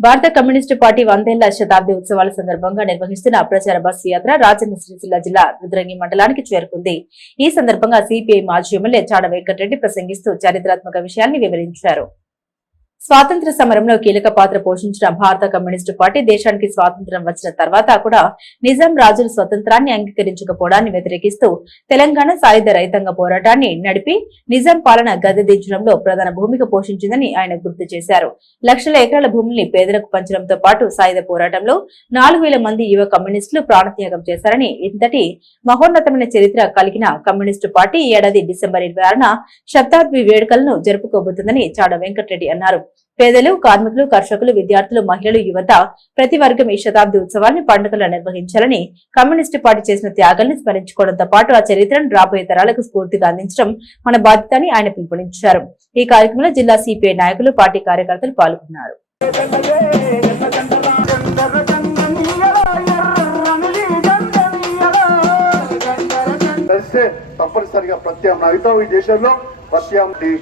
భారత communist party వందేళ్ళ శతాబ్ది ఉత్సవాల సందర్భంగా నిర్వహిస్తున్న ప్రచార బస్సు యాత్ర రాజన్న సిరిసిల్ల జిల్లా రుద్రంగి మండలానికి చేరుకుంది. ఈ సందర్భంగా సిపిఐ మాజీ ఎమ్మెల్యే చాడ వెంకటరెడ్డి ప్రసంగిస్తూ చారిత్రాత్మక విషయాన్ని వివరించారు. స్వాతంత్ర సమరంలో కీలక పాత్ర పోషించిన భారత కమ్యూనిస్టు పార్టీ దేశానికి స్వాతంత్ర్యం వచ్చిన తర్వాత కూడా నిజాం రాజుల స్వతంత్రాన్ని అంగీకరించకపోవడాన్ని వ్యతిరేకిస్తూ తెలంగాణ సాయుధ రైతాంగ పోరాటాన్ని నడిపి నిజాం పాలన గద్దెదించడంలో ప్రధాన భూమిక పోషించిందని ఆయన గుర్తు చేశారు. లక్షల ఎకరాల భూమిని పేదలకు పంచడంతో పాటు సాయుధ పోరాటంలో నాలుగు వేల మంది యువ కమ్యూనిస్టులు ప్రాణత్యాగం చేశారని ఇంతటి మహోన్నతమైన చరిత్ర కలిగిన కమ్యూనిస్టు పార్టీ ఈ ఏడాది డిసెంబర్ ఇరవై ఆరున శతాబ్ది వేడుకలను జరుపుకోబోతుందని చాడ వెంకటరెడ్డి అన్నారు. పేదలు కార్మికులు కర్షకులు విద్యార్థులు మహిళలు యువత ప్రతి వర్గం ఈ శతాబ్ది ఉత్సవాన్ని పండుగలా నిర్వహించాలని కమ్యూనిస్టు పార్టీ చేసిన త్యాగాల్ని స్మరించుకోవడంతో పాటు ఆ చరిత్రను రాబోయే తరాలకు స్ఫూర్తిగా అందించడం మన బాధ్యత అని ఆయన పిలుపునిచ్చారు. ఈ కార్యక్రమంలో జిల్లా సిపిఐ నాయకులు పార్టీ కార్యకర్తలు పాల్గొన్నారు. తప్పనిసరిగా ప్రత్యామ్నాయుతం ఈ దేశంలో ప్రత్యామ్నాయ.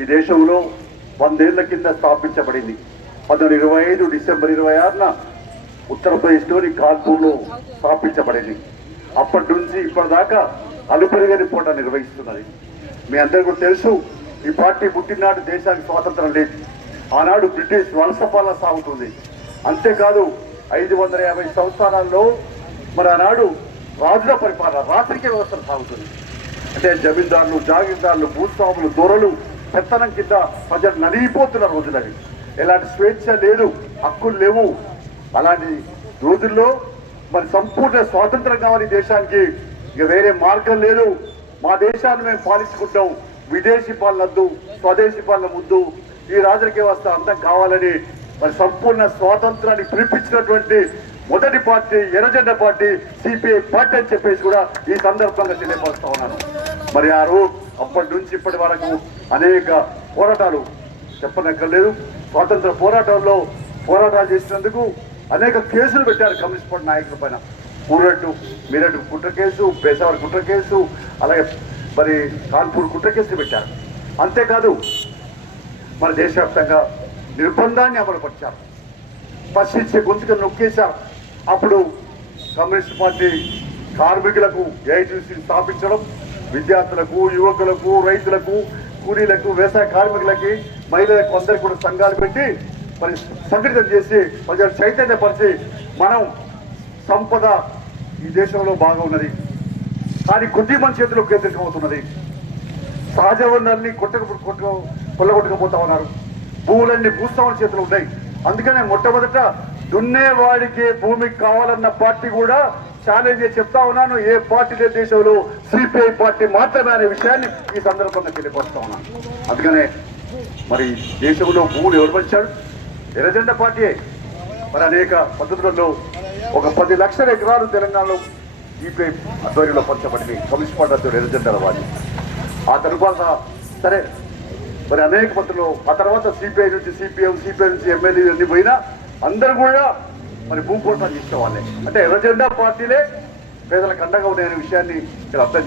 ఈ దేశంలో వందేళ్ళ కింద స్థాపించబడింది. పంతొమ్మిది ఇరవై ఐదు డిసెంబర్ ఇరవై ఆరున ఉత్తరప్రదేశ్లోని కాన్పూర్లో స్థాపించబడింది. అప్పటి నుంచి ఇప్పటిదాకా అలుపెరుగని పోట నిర్వహిస్తున్నది. మీ అందరికీ తెలుసు ఈ పార్టీ పుట్టినాడు దేశానికి స్వాతంత్రం లేదు. ఆనాడు బ్రిటిష్ వలస పాలన సాగుతుంది. అంతేకాదు ఐదు వందల యాభై సంవత్సరాల్లో మరి ఆనాడు రాజుల పరిపాలన రాత్రికే వ్యవస్థ సాగుతుంది. అంటే జమీందారులు జాగీర్దారులు భూస్వాములు దొరలు పెత్తనం కింద ప్రజలు నలిగిపోతున్న రోజులవి ఎలాంటి స్వేచ్ఛ లేదు హక్కులు లేవు. అలాంటి రోజుల్లో మరి సంపూర్ణ స్వాతంత్రం కావాలి దేశానికి. ఇక వేరే మార్గం లేదు. మా దేశాన్ని మేము పాలించుకుంటాం. విదేశీ పాలనద్దు స్వదేశీ పాలన ముద్దు. ఈ రాజకీయ వ్యవస్థ అంతం కావాలని మరి సంపూర్ణ స్వాతంత్రాన్ని పిలిపించినటువంటి మొదటి పార్టీ ఎర్రజెండ పార్టీ సిపిఐ పార్టీ అని చెప్పేసి కూడా ఈ సందర్భంగా తెలియపరుస్తా ఉన్నాను. మరి ఆ రోజు అప్పటి నుంచి ఇప్పటి వరకు అనేక పోరాటాలు చెప్పనక్కర్లేదు. స్వాతంత్ర పోరాటంలో పోరాటాలు చేసినందుకు అనేక కేసులు పెట్టారు కమ్యూనిస్ట్ పార్టీ నాయకుల పైన. పూరట్టు మీరట్టు కుట్ర కేసు పేసావర్ కుట్ర కేసు అలాగే మరి కాన్పూర్ కుట్ర కేసులు పెట్టారు. అంతేకాదు మన దేశవ్యాప్తంగా నిర్బంధాన్ని అమలుపరిచారు. ప్రశ్నించే గొంతుకలు నొక్కేశారు. అప్పుడు కమ్యూనిస్ట్ పార్టీ కార్మికులకు ఏఐటీసీ స్థాపించడం విద్యార్థులకు యువకులకు రైతులకు కూలీలకు వ్యవసాయ కార్మికులకి మహిళలకు అందరికి కూడా సంఘాలు పెట్టి మరి సంఘటితం చేసి ప్రజలు చైతన్యపరిచి మనం సంపద ఈ దేశంలో బాగా ఉన్నది. కానీ కొద్ది మంది చేతిలో కేంద్రీకమవుతున్నది సహజ వనరుల్ని కొట్టక కొట్ట కొల్లగొట్టకపోతా ఉన్నారు. భూములన్నీ భూస్వాముల చేతులు ఉన్నాయి. అందుకనే మొట్టమొదట దున్నేవాడికి భూమి కావాలన్న పార్టీ కూడా ఛాలెంజ్ చేసి చెప్తా ఉన్నాను. ఏ పార్టీ దేశంలో సిపిఐ పార్టీ మాత్రమే అనే విషయాన్ని ఈ సందర్భంగా తెలియపరుస్తా ఉన్నాను. అందుకనే మరి దేశంలో భూములు ఎవరు పంచాడు ఎర్రజెండ పార్టీయే. మరి అనేక పద్ధతులలో ఒక పది లక్షల ఎకరాలు తెలంగాణలో సిపిఐ ఆధ్వర్యంలో పంచబడింది. కమ్యూనిస్ట్ పార్టీ ఆధ్వర్యంలో ఎర్రజెండాల ఆ తరువాత సరే మరి అనేక పద్ధతులు ఆ తర్వాత సిపిఐ నుంచి సిపిఎం సిపిఐ నుంచి ఎమ్మెల్యే అన్ని పోయినా అందరూ కూడా మరి భూమి పోరాటాలు చేసేవాళ్ళే అంటే ఎర్రజెండా పార్టీలే పేదలకు అండగా ఉన్నాయనే విషయాన్ని ఇక్కడ అర్థం